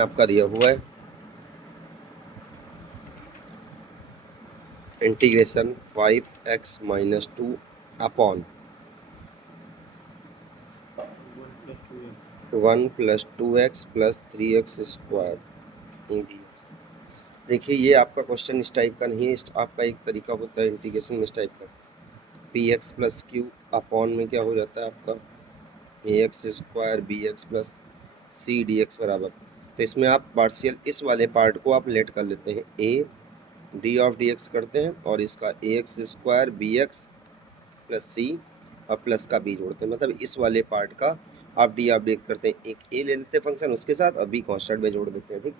आपका दिया हुआ है integration 5x minus 2 upon 1 plus 2x plus 3x square. देखिए ये आपका क्वेश्चन इस टाइप का नहीं है, आपका एक तरीका होता है इंटीग्रेशन में इस टाइप का, P X plus Q upon में क्या हो जाता है आपका A X square B X plus C D X बराबर। तो इसमें आप पार्शियल इस वाले पार्ट को आप लेट कर लेते हैं, A D of D X करते हैं और इसका A X square B X plus C और प्लस का बी जोड़ते हैं, मतलब इस वाले पार्ट का आप डी ऑफ डी एक्स करते हैं, एक ए ले लेते हैं फंक्शन उसके साथ और बी कॉन्स्टेंट में जोड़ देते हैं। ठीक,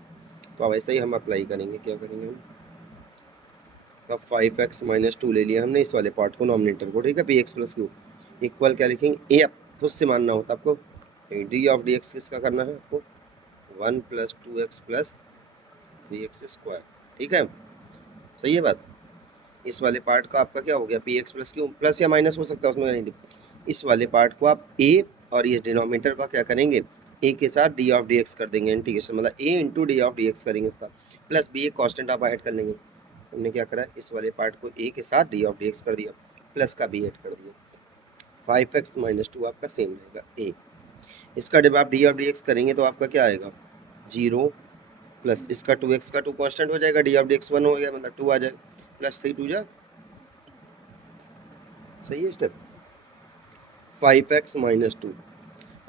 तो अब ऐसे ही हम अप्लाई करेंगे, क्या करेंगे हम, अब 5x माइनस 2 ले लिया हमने इस वाले पार्ट को नॉमिनेटर को, ठीक है, P X plus Q equal क्या लिखेंगे, ए खुद से मानना होता है आपको, डी ऑफ डी एक्स किसका करना है आपको 1 plus 2x plus 3x square. ठीक है, सही है बात। इस वाले पार्ट का आपका क्या हो गया P X plus Q, plus या माइनस हो सकता है उसमें नहीं, इस वाले पार्ट को आप ए और ये डिनोमिनेटर का क्या करेंगे ए के साथ डी ऑफ डी एक्स कर देंगे, इंटीग्रेशन मतलब A into D of D X करेंगे इसका, प्लस बी एक कॉन्स्टेंट आप ऐड कर लेंगे। हमने क्या करा इस वाले पार्ट को ए के साथ डी ऑफ डी एक्स कर दिया, प्लस का बी ऐड कर दिया, 5x माइनस 2 आपका सेम रहेगा ए। इसका जब आप डी ऑफ डी एक्स करेंगे तो आपका क्या आएगा 0 प्लस इसका 2x का 2 कॉन्स्टेंट हो जाएगा, डी ऑफ डी एक्स 1 हो गया मतलब 2 आ जाएगा, प्लस 3 2 जा, सही है स्टेप। 5x माइनस 2,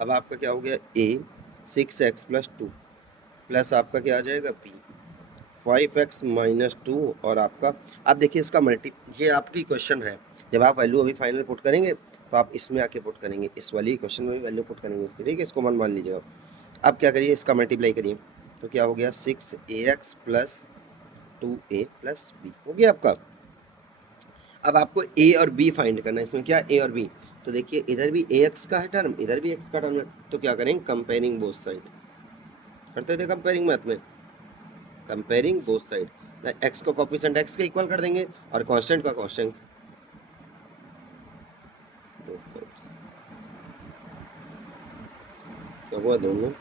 अब आपका क्या हो गया ए 6x प्लस 2 प्लस आपका क्या आ जाएगा b 5x माइनस 2 और आपका, आप देखिए इसका मल्टी, ये आपकी क्वेश्चन है, जब आप वैल्यू अभी फाइनल पुट करेंगे तो आप इसमें आके पुट करेंगे, इस वाली क्वेश्चन में भी वैल्यू पुट करेंगे इसकी, ठीक है, इसको मन मान लीजिएगा। अब क्या करिए इसका मल्टीप्लाई करिए तो क्या हो गया 6ax plus 2a plus b हो गया आपका। अब आपको a और b फाइंड करना है, इसमें क्या a और b, तो देखिए इधर भी ax का है टर्म इधर भी x का टर्म है, तो क्या करेंगे कंपेयरिंग बोथ साइड, करते थे कंपेयरिंग मैथ में, कंपेयरिंग बोथ साइड, एक्स को कोफिशिएंट एक्स के इक्वल कर देंगे और कांस्टेंट का कांस्टेंट बोथ साइड्स, तो वो दोनों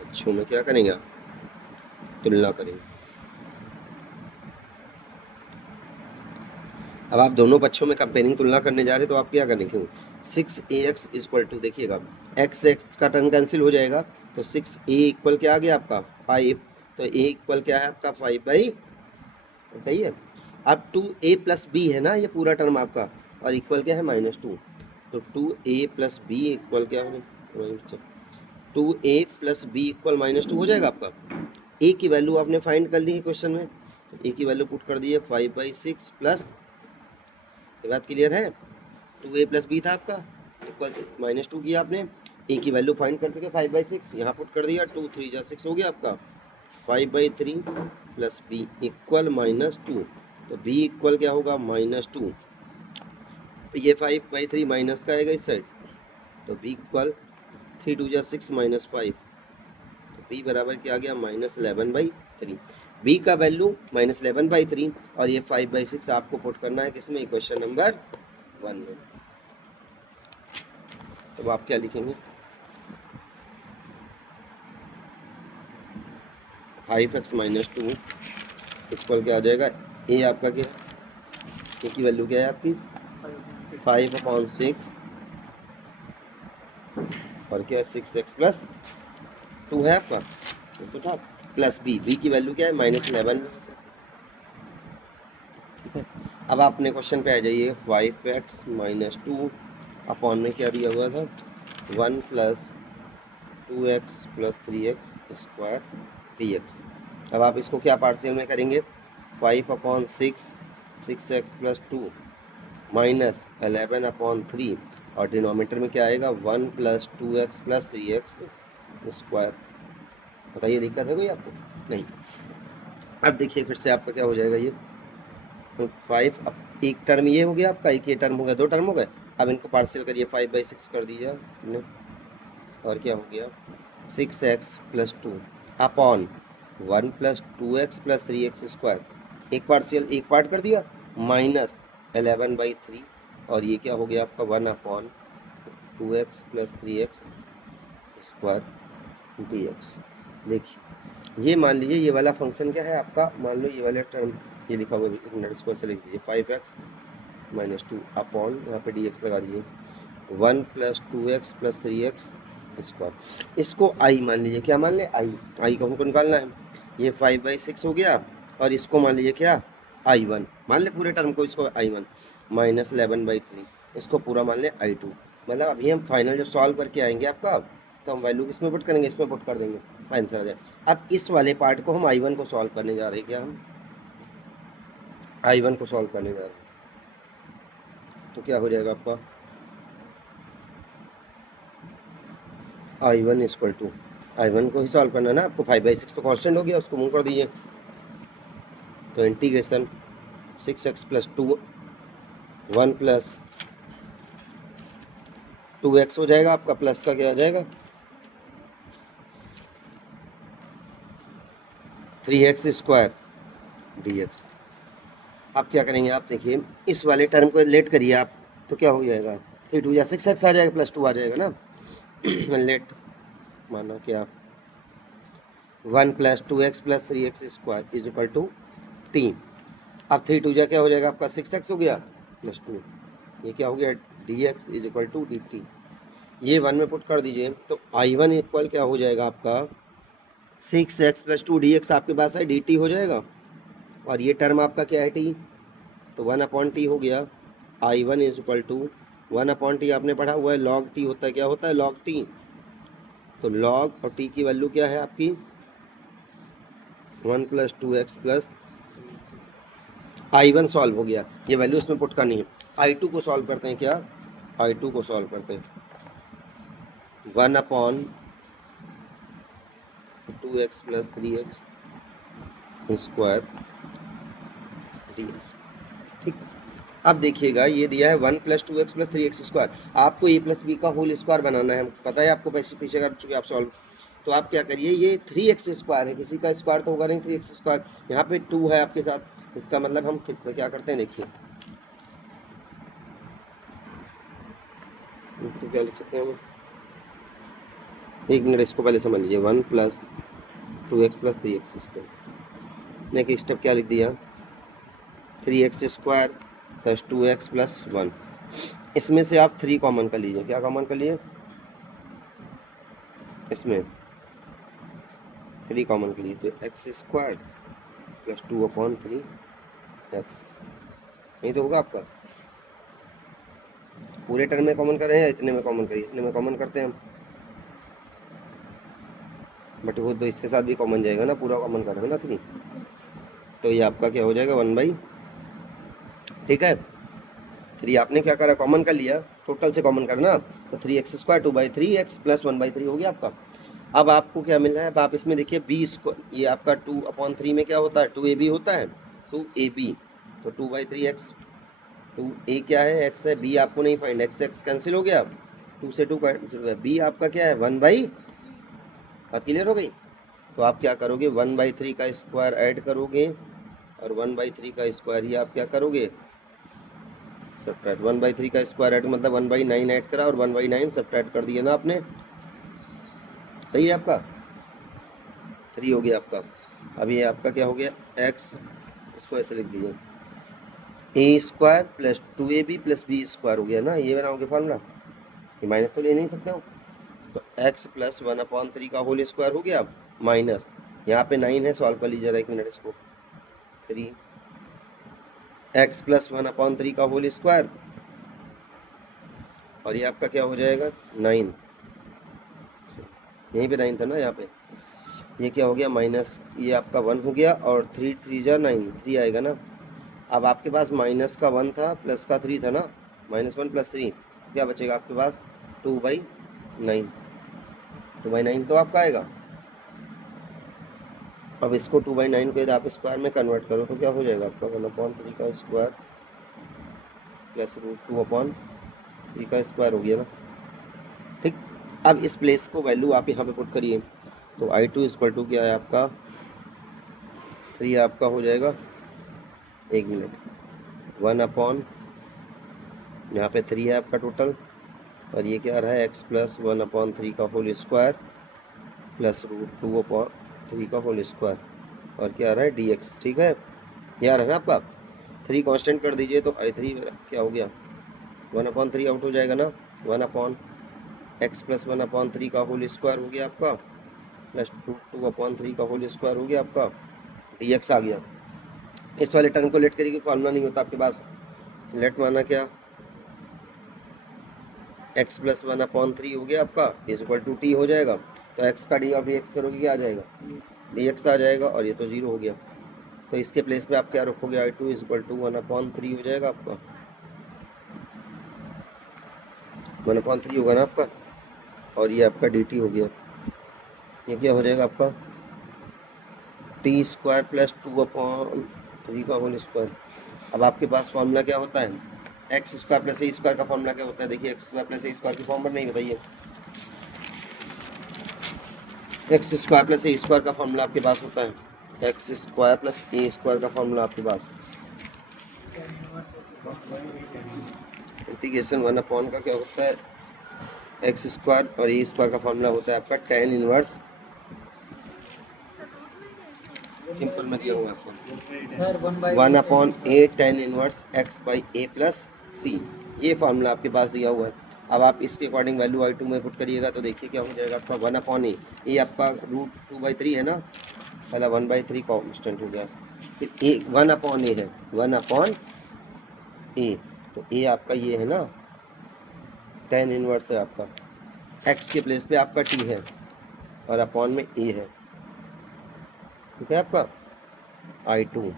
अच्छों में क्या करेंगे आप तुलना करेंगे। अब आप दोनों पक्षों में कंपेयरिंग तुलना करने जा रहे तो आप क्या करेंगे 6ax इक्वल टू, देखिएगा x x का टर्म कैंसिल हो जाएगा तो 6a इक्वल क्या आ गया आपका 5, तो a इक्वल क्या है आपका 5/, सही है। अब 2a प्लस बी है ना ये पूरा टर्म आपका, और इक्वल क्या है -2, तो 2a प्लस बी इक्वल क्या होगा 2a प्लस बी इक्वल -2 हो जाएगा आपका। a की वैल्यू आपने फाइंड कर ली है क्वेश्चन में, तो a की वैल्यू पुट कर दी है 5/6 प्लस, ये बात क्लियर है, 2a प्लस बी था आपका इक्वल -2 किया आपने, a की वैल्यू फाइंड कर चुके 5/6 यहाँ पुट कर दिया, 2 3 जा 6 हो गया आपका 5/3 प्लस बी इक्वल -2, तो b इक्वल क्या होगा -2, ये 5/3 माइनस का आएगा इस साइड, तो b इक्वल 3 2 जा 6 -5, तो b बराबर क्या आ गया -11/3, b का वैल्यू -11/3 और ये 5/6 आपको पुट करना है किसमें क्वेश्चन नंबर 1 में। तो आप क्या लिखेंगे 5x माइनस 2 इक्वल क्या आ जाएगा, ए आपका क्या, ए की वैल्यू क्या है आपकी 5/6 और क्या 6x प्लस 2 है आपका, तो था प्लस बी की वैल्यू क्या है -11, ठीक है। अब आपने क्वेश्चन पे आ जाइए 5x माइनस 2 अपॉन में क्या दिया हुआ था 1 plus 2x plus 3x square dx। अब आप इसको क्या पार्शियल में करेंगे 5/6 6x प्लस 2 माइनस 11/3 और डिनोमीटर में क्या आएगा 1 plus 2x plus 3x square. बताइए दिक्कत है कोई आपको, नहीं। अब देखिए फिर से आपका क्या हो जाएगा ये 5, अब एक टर्म ये हो गया आपका, एक ये टर्म हो गया, 2 टर्म हो गए, अब इनको पार्शियल करिए 5/6 कर दीजिए आपने, और क्या हो गया 6x plus 2 upon 1 plus 2x plus 3x square, एक पार्शियल एक पार्ट कर दिया -11/3 और ये क्या हो गया आपका 1/2x plus 3x square D x. देखिए ये मान लीजिए ये वाला फंक्शन क्या है आपका, मान लो ये वाला टर्म ये लिखा हुआ है, एक मिनट इसको ऐसे लिख दीजिए 5x माइनस 2 अपॉन यहाँ पे डी एक्स लगा दीजिए 1 plus 2x plus 3x square. इसको आई मान लीजिए, क्या मान ले, आई को हमको निकालना है। ये 5/6 हो गया और इसको मान लीजिए क्या, I1 मान ले, पूरे टर्म को इसको I1 माइनस 11/3 इसको पूरा मान ले I2। मतलब अभी हम फाइनल जब सॉल्व करके आएंगे आपका तो हम वैल्यू किसमें पुट करेंगे, इसमें पुट कर देंगे, आंसर आ जाए। अब इस वाले पार्ट को हम I1 को सॉल्व करने जा रहे हैं, क्या हम I1 को सॉल्व करने जा रहे हैं, तो क्या हो जाएगा आपका I1 इक्वल टू, I1 को ही सॉल्व करना है ना आपको, 5/6 तो कांस्टेंट हो गया, उसको मूव कर दीजिए, तो integration 6x plus 2 1 plus 2x हो जाएगा आपका, प्लस का क्या आ जाएगा 3x स्क्वायर dx। आप क्या करेंगे, आप देखिए इस वाले टर्म को लेट करिए आप, तो क्या हो जाएगा 3 2 या 6x आ जाएगा प्लस 2 आ जाएगा ना लेट माना क्या 1 plus 2x plus 3x square is equal to t। अब 3 2 क्या हो जाएगा आपका 6x हो गया प्लस 2, ये क्या हो गया dx is equal to dt। ये 1 में पुट कर दीजिए तो I1 इक्वल क्या हो जाएगा आपका 6x प्लस 2 dx आपके पास है dt हो जाएगा, और ये टर्म आपका क्या है t, तो 1/t हो गया। I1 is equal to 1/t आपने पढ़ा हुआ है, log t होता है, क्या होता है log t, तो log और t की वैल्यू क्या है आपकी 1 plus 2x plus I1 solve हो गया, ये वैल्यू इसमें पुट करनी है। I2 को सॉल्व करते हैं, क्या I2 को सॉल्व करते हैं 1/2x plus 3x square dx। ठीक, अब देखिएगा ये दिया है 1 plus 2x plus 3x square, आपको a प्लस बी का होल स्क्वायर बनाना है, पता है आपको पीछे कर चुके आप सॉल्व। तो आप क्या करिए, ये 3x स्क्वायर है, किसी का स्क्वायर तो होगा नहीं 3x स्क्वायर, यहाँ पे 2 है आपके साथ, इसका मतलब हम क्या करते हैं देखिए, तो क्या लिख सकते हैं हम, एक मिनट इसको पहले समझ लीजिए 1 plus 2x plus 3x square, next step क्या लिख दिया 3x square plus 2x plus 1। इसमें से आप 3 कॉमन कर लीजिए, क्या कॉमन कर लिए, इसमें 3 कॉमन कर लीजिए, तो x स्क्वायर प्लस 2/3x, यही तो होगा आपका। पूरे टर्म में कॉमन कर रहे हैं या इतने में कॉमन करिए, इतने में कॉमन करते हैं हम, बट वो तो इसके साथ भी कॉमन जाएगा ना, पूरा कॉमन कर रहे हैं ना 3, तो ये आपका क्या हो जाएगा 1/, ठीक है 3 आपने क्या करा कॉमन कर लिया, टोटल से कॉमन करना, तो 3x स्क्वायर 2/3x प्लस 1/3 हो गया आपका। अब आपको क्या मिल रहा है, अब आप इसमें देखिए b स्क्वायर, ये आपका 2/3 में क्या होता है 2ab होता है, 2ab, तो 2/3x, 2a क्या है x है, b आपको नहीं फाइंड, x कैंसिल हो गया, 2 से 2 कैंसिल हो गया, b आपका क्या है 1/, बात क्लियर हो गई। तो आप क्या करोगे 1/3 का स्क्वायर ऐड करोगे और 1/3 का स्क्वायर ही आप क्या करोगे सब्ट्रैक्ट, 1/3 का स्क्वायर ऐड मतलब 1/9 ऐड करा और 1/9 सब्ट्रैक्ट कर दिया ना आपने, सही है आपका 3 हो गया आपका। अब ये आपका क्या हो गया x, इसको ऐसे लिख दीजिए A square plus 2ab plus B square हो गया ना, ये बनाओगे फॉर्मूला, ये माइनस तो ले नहीं सकते हो, तो x प्लस 1/3 का होल स्क्वायर हो गया माइनस, यहाँ पे 9 है, सॉल्व कर लीजिए जरा एक मिनट इसको, 3x प्लस 1/3 का होल स्क्वायर, और ये आपका क्या हो जाएगा 9, यहीं पे 9 था ना यहाँ पे, ये क्या हो गया माइनस, ये आपका 1 हो गया और 3 3 जा 9, 3 आएगा ना। अब आपके पास माइनस का 1 था प्लस का 3 था ना, -1 प्लस 3 क्या बचेगा आपके पास 2/9, 2/9 तो आपका आएगा। अब इसको 2/9 को यदि आप स्क्वायर में कन्वर्ट करो तो क्या हो जाएगा आपका 1/3 का स्क्वायर प्लस √2/3 का स्क्वायर हो गया ना, ठीक। अब इस प्लेस को वैल्यू आप यहाँ पे पुट करिए, तो I2 इक्वल टू क्या है आपका 3 आपका हो जाएगा, एक मिनट 1 अपॉन यहाँ पे 3 है आपका टोटल और ये क्या आ रहा है एक्स प्लस 1/3 का होल स्क्वायर प्लस √2/3 का होल स्क्वायर, और क्या आ रहा है dx। ठीक है, ये आ रहा है ना आपका। 3 कांस्टेंट कर दीजिए तो i3 क्या हो गया 1/3 आउट हो जाएगा ना, 1/x प्लस 1/3 का होल स्क्वायर हो गया आपका, प्लस 2/3 का होल स्क्वायर हो गया आपका, dx आ गया। इस वाले टर्म को लेट करिए, फॉर्मूला नहीं होता आपके पास। लेट माना क्या x प्लस 1/3 हो गया आपका इज इक्वल टू t हो जाएगा, तो x का डी ऑफ डी एक्स करोगे क्या आ जाएगा dx आ जाएगा, और ये तो 0 हो गया। तो इसके प्लेस पे आप क्या रखोगे i2 इज इक्वल टू 1/3 हो जाएगा आपका, 1/3 होगा ना आपका, और ये आपका dt हो गया। ये क्या हो जाएगा आपका टी स्क्वायर प्लस 2/3 का होल स्क्वायर। अब आपके पास फॉर्मूला क्या होता है एक्स स्क्वायर प्लस ए स्क्वायर का फॉर्मूला क्या होता है, देखिए एक्स स्क्वायर प्लस ए स्क्वायर की फॉर्मूला नहीं बताइए, एक्स स्क्वायर प्लस ए स्क्वायर का फॉर्मूला आपके पास होता है एक्स स्क्वायर प्लस ए स्क्वायर का फॉर्मूला आपके पास इंटीग्रेशन 1/, का क्या होता है एक्स स्क्वायर और ए स्क्वायर का फॉर्मूला होता है आपका tan इनवर्स, सिंपल में दिया हुआ आपको 1/a tan inverse x by a plus C, ये फॉर्मूला आपके पास दिया हुआ है। अब आप इसके अकॉर्डिंग वैल्यू i2 में पुट करिएगा तो देखिए क्या हो जाएगा आपका 1/a, ये आपका √2/3 है ना, पहला 1/3 कॉन्स्टेंट हो गया, फिर ए 1/a है 1/a, तो a आपका ये है ना tan इनवर्स है आपका, x के प्लेस पे आपका t है और अपॉन में a है, ठीक है आपका i2।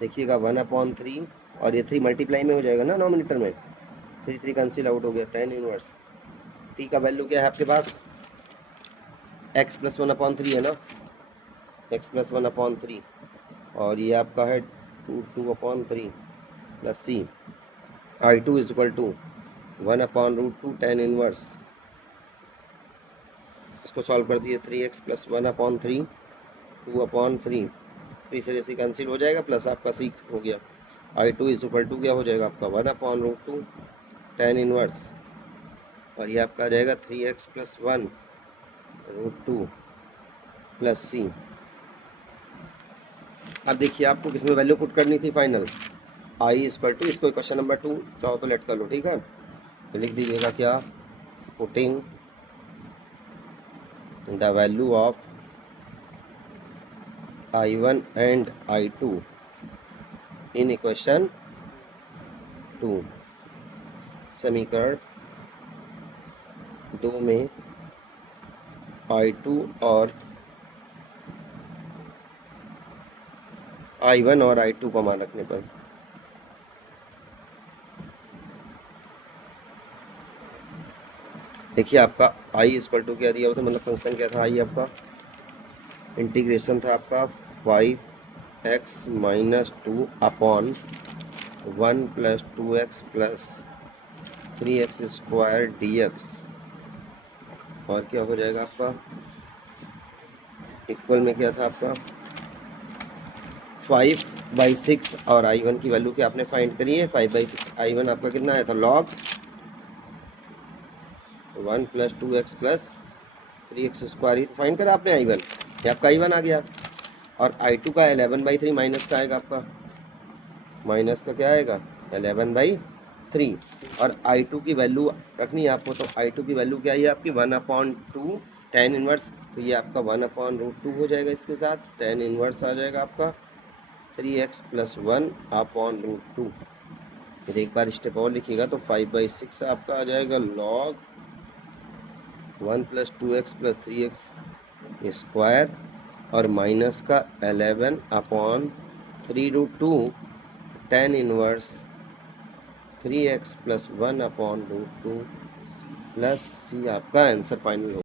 देखिएगा 1/3 और ये 3 मल्टीप्लाई में हो जाएगा ना नॉमिनेटर में, 3 कैंसिल आउट हो गया, tan इनवर्स t का वैल्यू क्या है आपके पास x प्लस 1/3 है ना, x प्लस 1/3, और ये आपका है 2/3 प्लस सी, i2 is equal to 1/√2 tan inverse, इसको सॉल्व कर दिए 3x प्लस 1/3 2/3, 3 से कैंसिल हो जाएगा, प्लस आपका 6 हो गया, i2 इज इक्वल टू क्या हो जाएगा आपका 1/√2 tan इनवर्स, और ये आपका आ जाएगा 3x प्लस 1√2 प्लस सी। अब देखिए आपको किसमें वैल्यू पुट करनी थी फाइनल, i इक्वल टू, इसको क्वेश्चन नंबर 2 चाहो तो लेट कर लो, ठीक है, तो लिख दीजिएगा क्या putting the value of i1 and i2 in equation 2, समीकरण 2 में i2 और i1 और i2 का मान रखने पर। देखिए आपका i इक्वल टू क्या दिया हुआ था, मतलब फंक्शन क्या था, i आपका इंटीग्रेशन था आपका 5x minus 2 upon 1 plus 2x plus 3x square dx, और क्या हो जाएगा आपका इक्वल में क्या था आपका 5/6, और i1 की वैल्यू क्या आपने फाइंड करी है 5/6, i1 आपका कितना आया था log 1 plus 2x plus 3x square, ही फाइंड करा आपने i1, ये आपका i1 आ गया, और i2 का 11/3 माइनस का आएगा आपका, माइनस का क्या आएगा 11/3, और i2 की वैल्यू रखनी है आपको, तो i2 की वैल्यू क्या है आपकी 1/2 tan इनवर्स, तो ये आपका 1/√2 हो जाएगा, इसके साथ tan इनवर्स आ जाएगा आपका 3x प्लस 1/√2। फिर एक बार स्टेप और लिखिएगा तो 5/6 आपका आ जाएगा log 1 plus 2x plus 3x square, और माइनस का 11/3√2 tan inverse 3x plus 1/√2 plus C, आपका आंसर फाइनल हो।